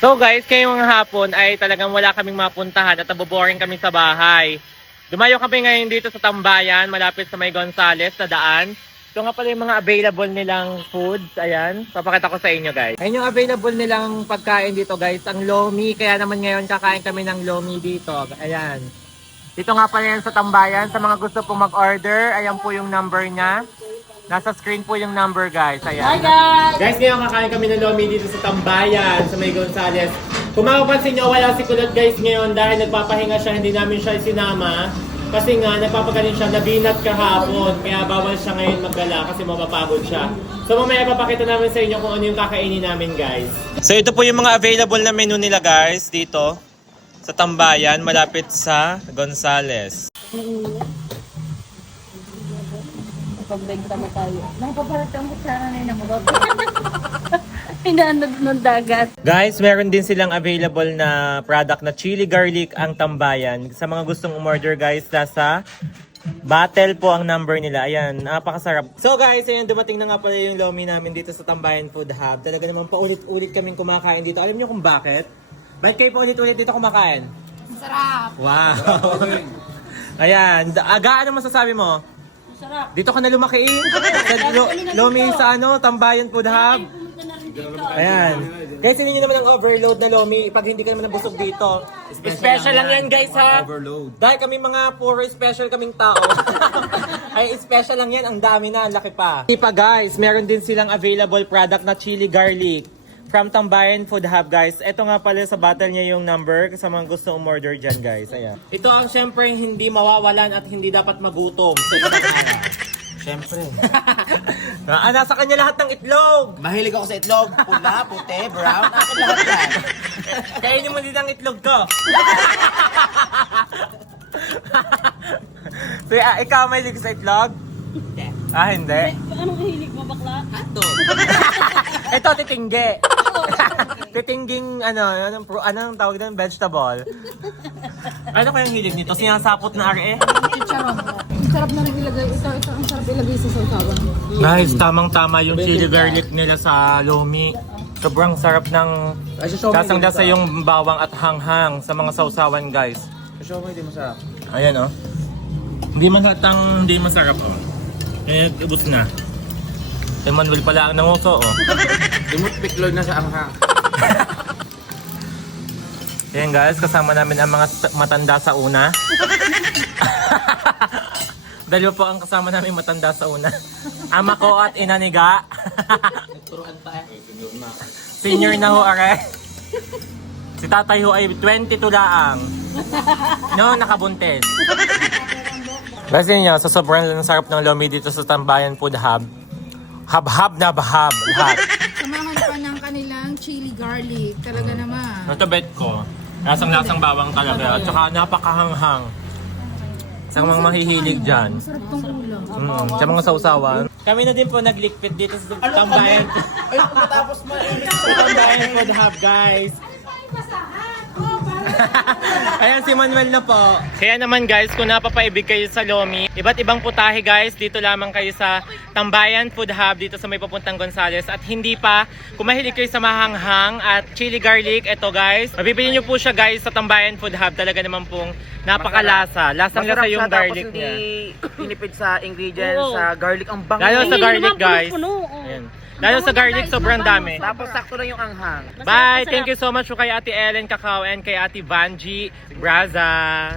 So guys, ngayong hapon ay talagang wala kaming mapuntahan at naboboring kami sa bahay. Dumayo kami ngayon dito sa Tambayan, malapit sa May Gonzales na daan. Ito nga pala yung mga available nilang foods. Ayan, papakita ko sa inyo guys. Ayan yung available nilang pagkain dito guys, ang lomi. Kaya naman ngayon kakain kami ng lomi dito. Ayan. Dito nga pala yan sa Tambayan. Sa mga gusto pong mag-order, ayan po yung number niya. Nasa screen po yung number guys. Ayan. Hi guys! Guys, ngayon kakain kami ng lomi dito sa Tambayan, sa May Gonzales. Kung mapapansin nyo, wala si Kulot guys ngayon dahil nagpapahinga siya, hindi namin siya isinama. Kasi nga, nagpapagaling siya, nabinat kahapon. Kaya bawal siya ngayon maggala kasi mapapagod siya. So mamaya papakita namin sa inyo kung ano yung kakainin namin guys. So ito po yung mga available na menu nila guys dito sa Tambayan, malapit sa Gonzales. Pagbenta mo tayo. Nakapaparat ang kutsara na yun ang mga Pinanod ng dagat. Guys, meron din silang available na product na chili garlic ang Tambayan. Sa mga gustong umorder guys, nasa battle po ang number nila. Ayan, napakasarap. So guys, ayan, dumating na nga pala yung lomi namin dito sa Tambayan Food Hub. Talaga naman paulit-ulit kaming kumakain dito. Alam niyo kung bakit? Bakit kayo paulit-ulit dito kumakain? Sarap! Wow! Ayan, ano masasabi mo? Sarap! Dito ka na lumaki sa lomi sa Tambayan Food Hub. Ayan. Guys, hindi nyo naman ang overload na lomi pag hindi ka naman nabusog dito. Special lang yan guys ha. Overload. Dahil kami mga puro special kaming tao. Ay special lang yan. Ang dami na. Ang laki pa. Hindi pa guys. Meron din silang available product na chili garlic. From Tambayan Food Hub guys. Ito nga pala sa battle niya yung number sa mga gusto umorder dyan guys. Ayan. Ito ang syempre hindi mawawalan at hindi dapat magutom. So, Siyempre. nasa kanya lahat ng itlog. Mahilig ako sa itlog. Pula, puti, brown. Ako lahat yan. Kainin mo din ang itlog ko. So, ikaw may hilig sa itlog? Hindi. Hindi. Anong hilig mo bakla? Hato. Ito, titingge. Titingging, anong tawag doon? Vegetable. Ano kayang hilig nito? Sinasapot na are? Chicharon. Sarap na rin ilagay. Ito ang sarap ilagay sa sausawan. Guys, tamang-tama yung chili garlic nila sa lomi. Sobrang sarap ng lasang-lasa yung bawang at hanghang sa mga sausawan guys. Show mo, hindi masarap. Ayan oh. Hindi man hatang hindi masarap oh. Kaya ubos na. Si Manuel pala ang nanguso oh. Dimot piklod na sa anghang. Ayan guys, kasama namin ang mga matanda sa una. Dalawa po ang kasama namin matanda sa una. Ama ko at inaniga. Nagturuan pa eh. Senior na ho are. Si tatay ho ay 22 laang. No, nakabuntis. Kasi nyo, sa sobrang sarap ng lomi dito sa Tambayan Food Hub, hab-hab na bahab. Lahat. Samahan pa ng kanilang chili garlic. Talaga naman. Ito bet ko, lasang-lasang bawang talaga. At saka napakahanghang. Sa mga mahihilig dyan. Sarap tong ulam. Sa mga sausawan. Kami na din po naglikpit dito sa Tambayan. Ay, pagkatapos mo. Sa Tambayan Food Hub, guys. Ayan si Manuel na po. Kaya naman guys, kung napapaibig kayo sa lomi, iba't ibang putahe guys, dito lamang kayo sa Tambayan Food Hub dito sa may papuntang Gonzales. At hindi pa, kung mahilig kayo sa mahanghang at chili garlic, ito guys, mabibili nyo po siya guys sa Tambayan Food Hub. Talaga naman pong napakalasa. Lasang-lasa yung garlic tapos niya. hindi pinipid sa ingredients, sa garlic. Ang bango. Lalo sa garlic guys. Puno. Ayan. Lalo sa garlic, sobrang dami. Tapos sakto lang yung anghang. Bye! Thank you so much po kay Ate Ellen Cacao and kay Ate Vanji Braza.